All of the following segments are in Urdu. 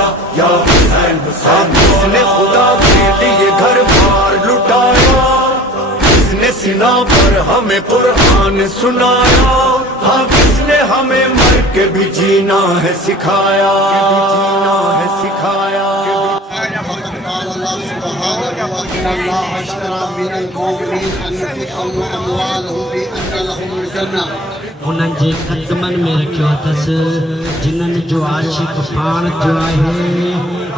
مولا یا حسین حسین جس نے خدا کے لیے گھر بار لٹایا، جس نے سینا پر ہمیں قرآن سنایا، ہاں کس نے ہمیں مر کے بھی جینا ہے سکھایا، انہن جے قدمن میں رکھیو تس جنن جو عاشق پان جو آئے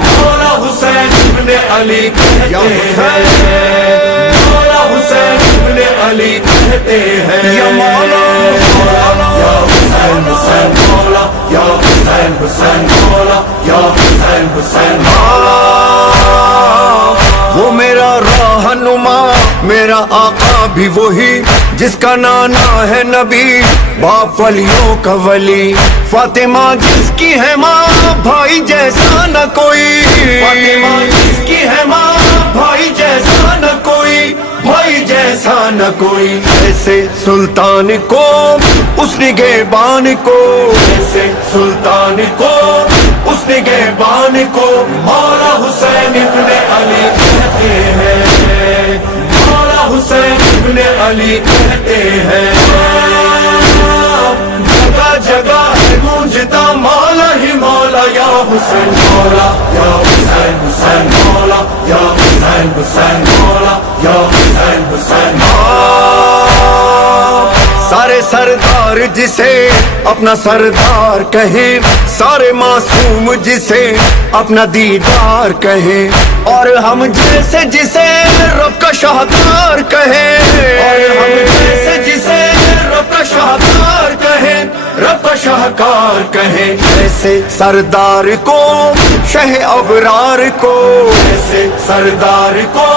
مولا حسین ابن علی کہتے ہیں، مولا حسین ابن علی کہتے ہیں، یا مولا یا حسین حسین مولا یا حسین حسین مولا یا حسین حسین مولا۔ وہ میرا رہنما میرا آقا بھی وہی جس کا نانا ہے نبی، باپ ولیوں کا ولی، فاطمہ جس کی ہے ماں بھائی جیسا نہ کوئی، فاطمہ جس کی ہے ماں بھائی جیسا نہ کوئی، بھائی جیسا نہ کوئی، ایسے سلطان کو اس نگہبان کو، ایسے سلطان کو اس نگہبان کو مولا حسین ابن علی کہتے ہیں، مولا حسین ابن علی کہتے ہیں، جگہ جگہ ہے گونجتا مولا ہی مولا یا حسین مولا یا حسین حسین مولا یا حسین حسین مولا یا حسین حسین سارے سردار جسے اپنا سردار کہیں، سارے معصوم جسے اپنا دیدار کہیں، اور ہم جیسے جسے رب کا شاہکار کہیں، اور ہم جیسے جسے رب کا شاہکار کہیں، رب کا شاہکار کہیں، ایسے سردار کو شہ ابرار کو، ایسے سردار کو